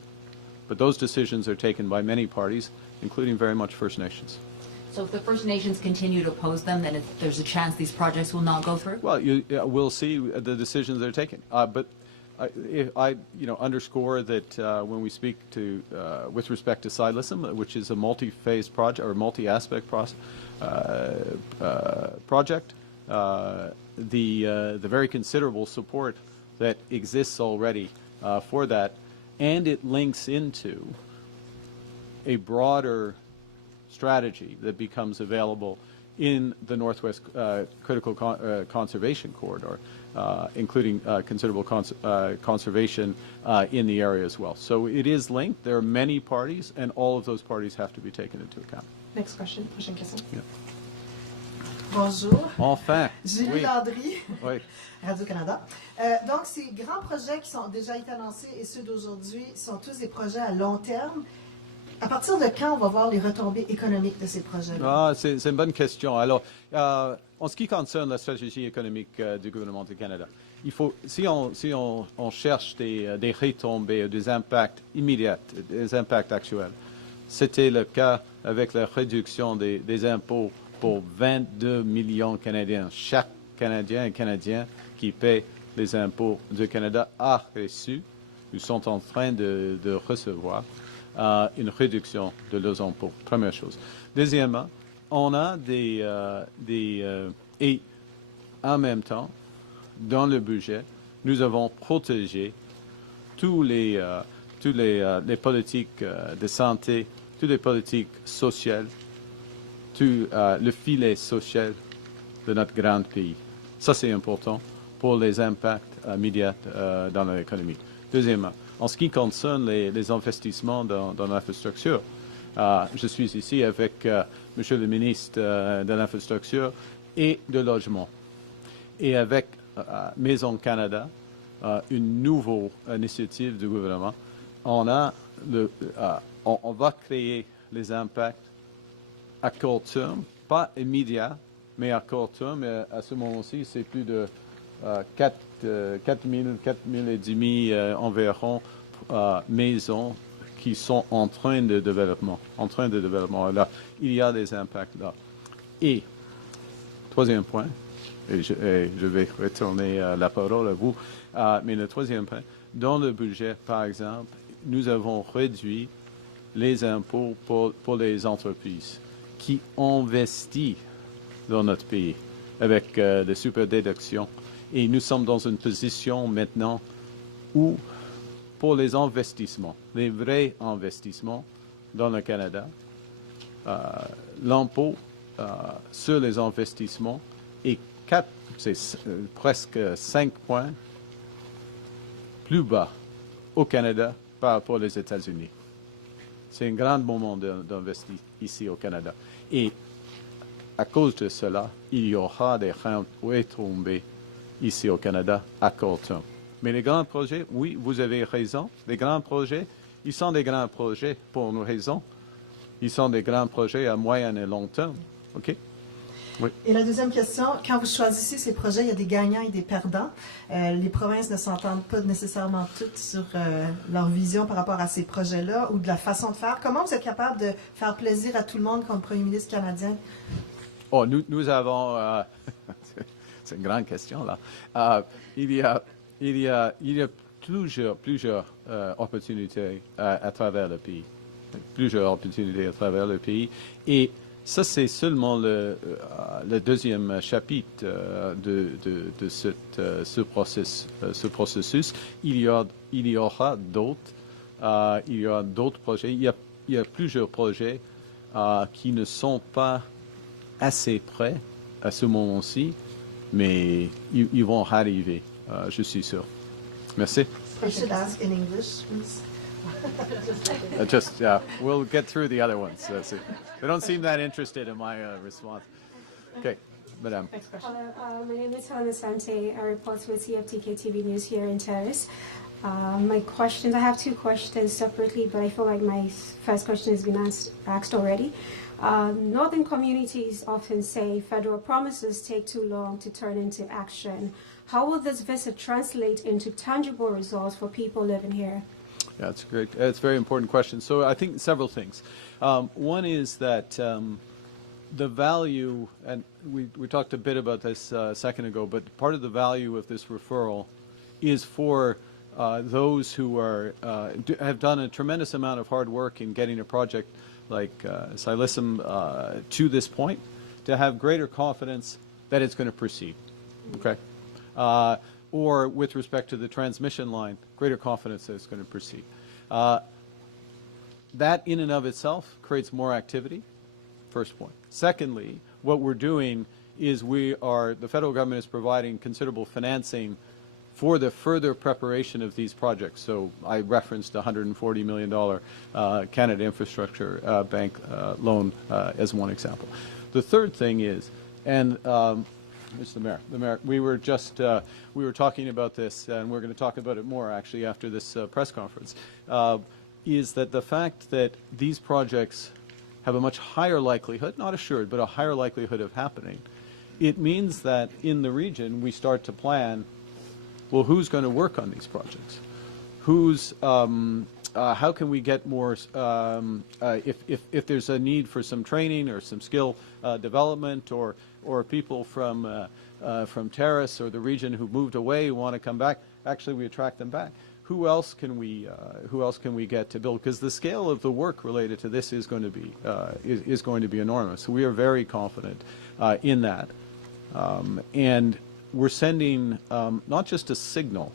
But those decisions are taken by many parties, including very much First Nations. So if the First Nations continue to oppose them, then there's a chance these projects will not go through? Well, we'll see the decisions they're taking. But I underscore that when we speak to, with respect to Silism, which is a multi-phase project or multi-aspect project, the very considerable support that exists already for that, and it links into a broader strategy that becomes available in the Northwest Critical Conservation Corridor, including considerable conservation in the area as well. So it is linked. There are many parties, and all of those parties have to be taken into account. Next question. Prochaine question. Yeah. Bonjour. Enfin. Julie Oui. Landry, Oui. Radio-Canada. Donc, ces grands projets qui sont déjà été annoncés et ceux d'aujourd'hui sont tous des projets à long terme. À partir de quand on va voir les retombées économiques de ces projets-là? C'est une bonne question. Alors, en ce qui concerne la stratégie économique du gouvernement du Canada, il faut, si on cherche des retombées, des impacts immédiats, des impacts actuels, c'était le cas avec la réduction des impôts pour 22 millions de Canadiens. Chaque Canadien et Canadien qui paie les impôts du Canada a reçu, ou sont en train de recevoir, une réduction de leurs impôts. Première chose. Deuxièmement, on a et en même temps, dans le budget, nous avons protégé tous les politiques de santé, toutes les politiques sociales, tout le filet social de notre grand pays. Ça, c'est important pour les impacts immédiats dans l'économie. Deuxièmement, en ce qui concerne les investissements dans l'infrastructure, je suis ici avec Monsieur le ministre de l'Infrastructure et de Logement. Et avec Maison Canada, une nouvelle initiative du gouvernement, on va créer les impacts à court terme, pas immédiat, mais à court terme. À ce moment-ci, c'est plus de 4 000 et demi environ maisons qui sont en train de développement. Là, il y a des impacts là. Et troisième point, et je vais retourner la parole à vous, mais le troisième point, dans le budget, par exemple, nous avons réduit les impôts pour les entreprises qui investissent dans notre pays avec des super déductions. Et nous sommes dans une position maintenant où, pour les investissements, les vrais investissements dans le Canada, l'impôt sur les investissements est presque 5 points plus bas au Canada par rapport aux États-Unis. C'est un grand moment d'investir ici au Canada. Et à cause de cela, il y aura des retombées ici au Canada à court terme. Mais les grands projets, oui, vous avez raison. Les grands projets, ils sont des grands projets pour une raison. Ils sont des grands projets à moyen et long terme. OK? Oui. Et la deuxième question, quand vous choisissez ces projets, il y a des gagnants et des perdants. Les provinces ne s'entendent pas nécessairement toutes sur leur vision par rapport à ces projets-là ou de la façon de faire. Comment vous êtes capable de faire plaisir à tout le monde comme premier ministre canadien? Oh, nous avons... c'est une grande question, là. Il y a plusieurs opportunités à travers le pays. Plusieurs opportunités à travers le pays. Et ça, c'est seulement le deuxième chapitre de ce processus. Il y aura d'autres projets. Il y a plusieurs projets qui ne sont pas assez près à ce moment-ci, mais ils vont arriver, je suis sûr. Merci. I should ask in English, please. We'll get through the other ones. They don't seem that interested in my response. Okay, Madame. Hello, my name is Helena Sante. I report with CFTK TV News here in Terrace. I have two questions separately, but I feel like my first question has been asked already. Northern communities often say federal promises take too long to turn into action. How will this visit translate into tangible results for people living here? Yeah, that's a very important question. So I think several things. One is that the value, and we talked a bit about this a second ago, but part of the value of this referral is for those who are have done a tremendous amount of hard work in getting a project like Silicem to this point, to have greater confidence that it's going to proceed. Okay. Or with respect to the transmission line, greater confidence that it's going to proceed. That in and of itself creates more activity, first point. Secondly, what we're doing is the federal government is providing considerable financing for the further preparation of these projects. So I referenced a $140 million Canada Infrastructure Bank loan as one example. The third thing is, and Mr. Mayor, we were talking about this, and we're going to talk about it more actually after this press conference, is that the fact that these projects have a much higher likelihood, not assured, but a higher likelihood of happening, it means that in the region we start to plan, well, who's going to work on these projects? How can we get more, if there's a need for some training or some skill development, or people from Terrace or the region who moved away who want to come back, actually we attract them back. Who else can we get to build? Because the scale of the work related to this is going to be enormous. So we are very confident in that, and we're sending not just a signal.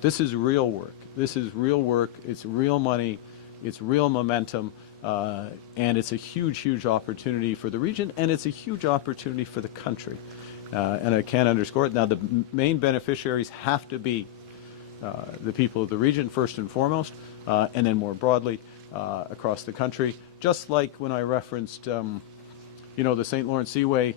This is real work. This is real work. It's real money. It's real momentum, and it's a huge, huge opportunity for the region, and it's a huge opportunity for the country. And I can't underscore it. Now, the main beneficiaries have to be the people of the region, first and foremost, and then more broadly across the country. Just like when I referenced, the St. Lawrence Seaway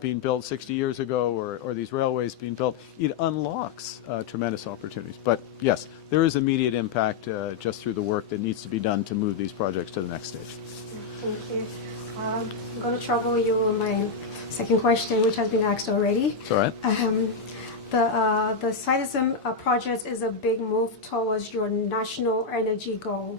being built 60 years ago, or these railways being built, it unlocks tremendous opportunities. But yes, there is immediate impact just through the work that needs to be done to move these projects to the next stage. Thank you. I'm going to trouble you on my second question, which has been asked already. It's all right. The Silicem project is a big move towards your national energy goal,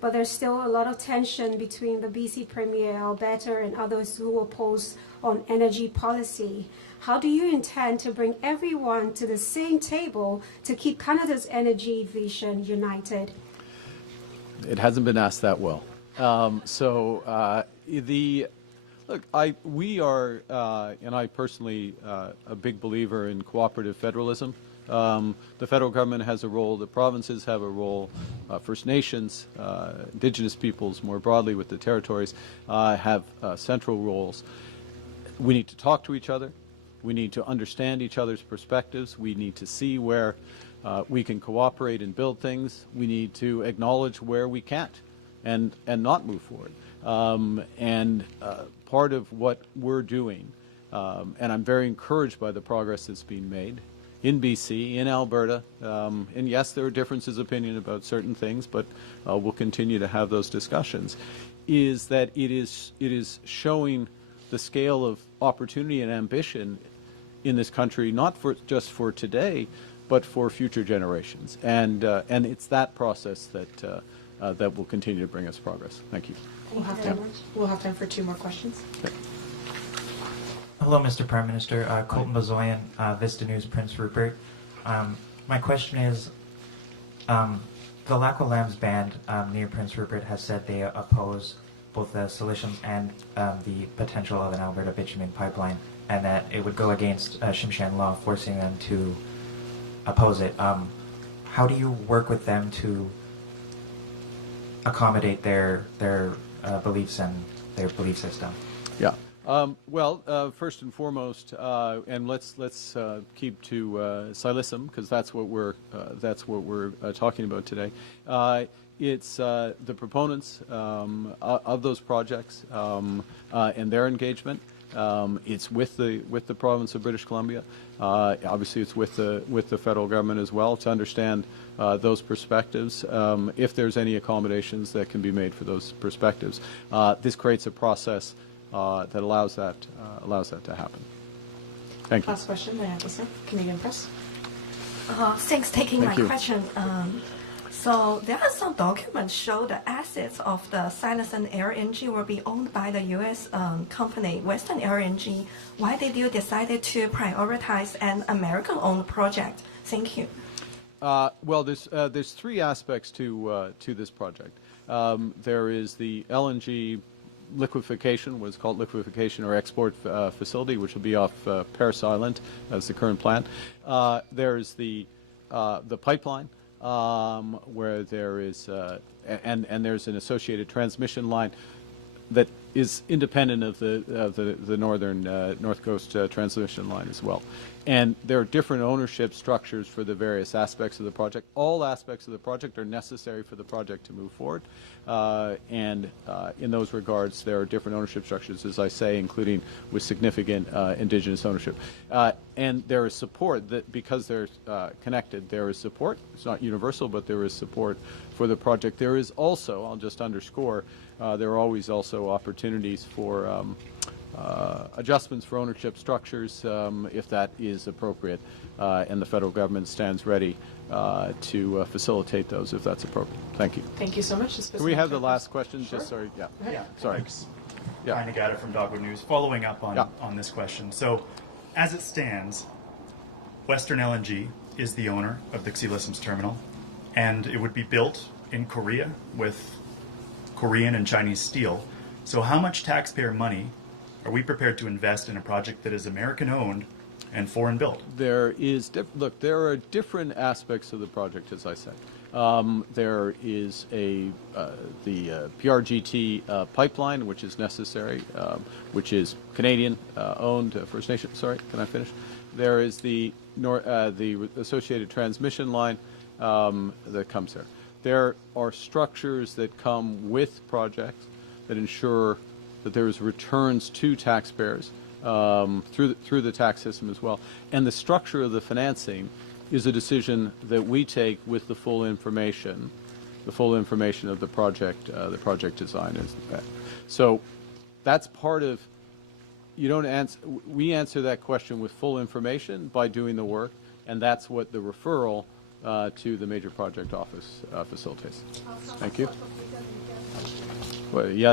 but there's still a lot of tension between the BC Premier, Alberta, and others who oppose on energy policy. How do you intend to bring everyone to the same table to keep Canada's energy vision united? It hasn't been asked that well. Look, we are, and I personally, a big believer in cooperative federalism. The federal government has a role, the provinces have a role, First Nations, Indigenous peoples more broadly with the territories have central roles. We need to talk to each other. We need to understand each other's perspectives. We need to see where we can cooperate and build things. We need to acknowledge where we can't and not move forward. Part of what we're doing, and I'm very encouraged by the progress that's being made in BC, in Alberta, and yes, there are differences of opinion about certain things, but we'll continue to have those discussions, is that it is showing the scale of opportunity and ambition in this country, not just for today, but for future generations. And it's that process that will continue to bring us progress. Thank you. We'll have time for two more questions. Okay. Hello, Mr. Prime Minister. Colton Bazoyan, Vista News, Prince Rupert. My question is, the Lac Lambs band near Prince Rupert has said they oppose both the Silicem and the potential of an Alberta bitumen pipeline, and that it would go against Tsimshian law, forcing them to oppose it. How do you work with them to accommodate their beliefs and their belief system? Yeah. First and foremost, and let's keep to Silicem, because that's what we're talking about today. It's the proponents of those projects and their engagement. It's with the province of British Columbia. Obviously, it's with the federal government as well to understand those perspectives. If there's any accommodations that can be made for those perspectives, this creates a process that allows that to happen. Thank you. Last question, Diana, Canadian Press. Thanks for taking my question. So there are some documents show the assets of the Silence and LNG will be owned by the U.S. Company, Western LNG. Why did you decide to prioritize an American-owned project? Thank you. Well, there's three aspects to this project. There is the LNG liquefaction, what's called liquefaction or export facility, which will be off Terrace Island as the current plan. There's the pipeline, where there is and there's an associated transmission line that is independent of the northern North Coast transmission line as well. And there are different ownership structures for the various aspects of the project. All aspects of the project are necessary for the project to move forward. And in those regards, there are different ownership structures, as I say, including with significant indigenous ownership. And there is support that because they're connected, there is support. It's not universal, but there is support for the project. There is also, I'll just underscore, there are always also opportunities for adjustments for ownership structures if that is appropriate, and the federal government stands ready to facilitate those if that's appropriate. Thank you. Thank you so much. Can we have the last question? Sure. Just sorry. Yeah. Yeah. Sorry. Thanks. Yeah. Kind of got it from Dogwood News. Following up on this question. So, as it stands, Western LNG is the owner of the Xilisms terminal, and it would be built in Korea with Korean and Chinese steel. So how much taxpayer money are we prepared to invest in a project that is American-owned and foreign-built? There is, look, there are different aspects of the project, as I said. There is the PRGT pipeline, which is necessary, which is Canadian-owned First Nation. Sorry, can I finish? There is the associated transmission line that comes there. There are structures that come with projects that ensure that there is returns to taxpayers through the tax system as well. And the structure of the financing is a decision that we take with the full information of the project design. So that's part of, we answer that question with full information by doing the work, and that's what the referral to the major project office facilitates. Thank you. Ouais, il y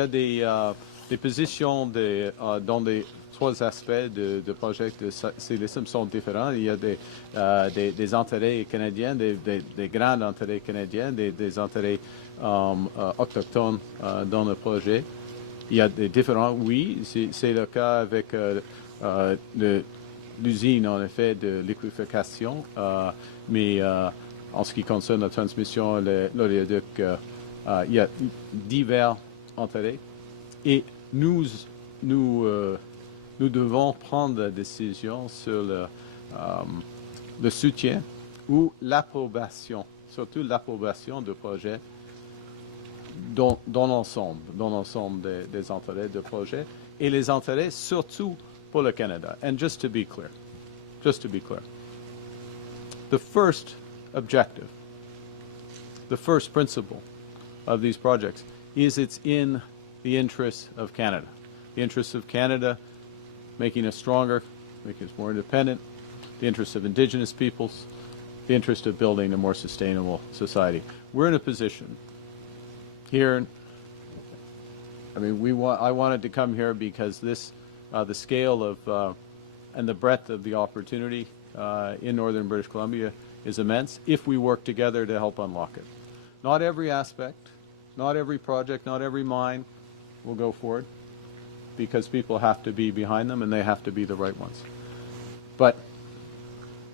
a des positions dans les trois aspects de projet de Xilisms sont différents. Il y a des intérêts canadiens, des grands intérêts canadiens, des intérêts autochtones dans le projet. Il y a des différents, oui, c'est le cas avec l'usine en effet de liquéfaction, mais en ce qui concerne la transmission, l'oléoduc, il y a divers intérêts et nous devons prendre la décision sur le soutien ou l'approbation, surtout l'approbation du projet dans l'ensemble des intérêts du projet et les intérêts surtout pour le Canada. And just to be clear, the first objective, the first principle of these projects is it's in the interests of Canada. The interests of Canada making us stronger, making us more independent, the interests of Indigenous peoples, the interest of building a more sustainable society. We're in a position here, I mean, I wanted to come here because this, the scale of and the breadth of the opportunity in northern British Columbia is immense if we work together to help unlock it. Not every aspect, not every project, not every mine will go forward because people have to be behind them and they have to be the right ones. But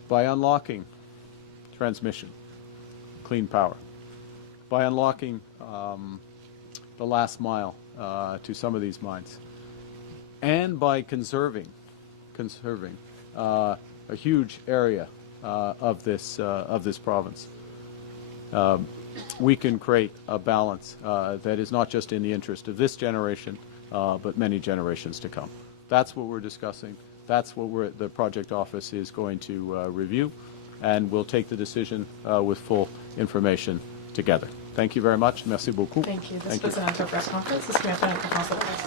by unlocking transmission, clean power, by unlocking the last mile to some of these mines, and by conserving a huge area of this province, we can create a balance that is not just in the interest of this generation, but many generations to come. That's what we're discussing. That's what the project office is going to review, and we'll take the decision with full information together. Thank you very much. Merci beaucoup. Thank you. This was another press conference. This is Samantha Conference.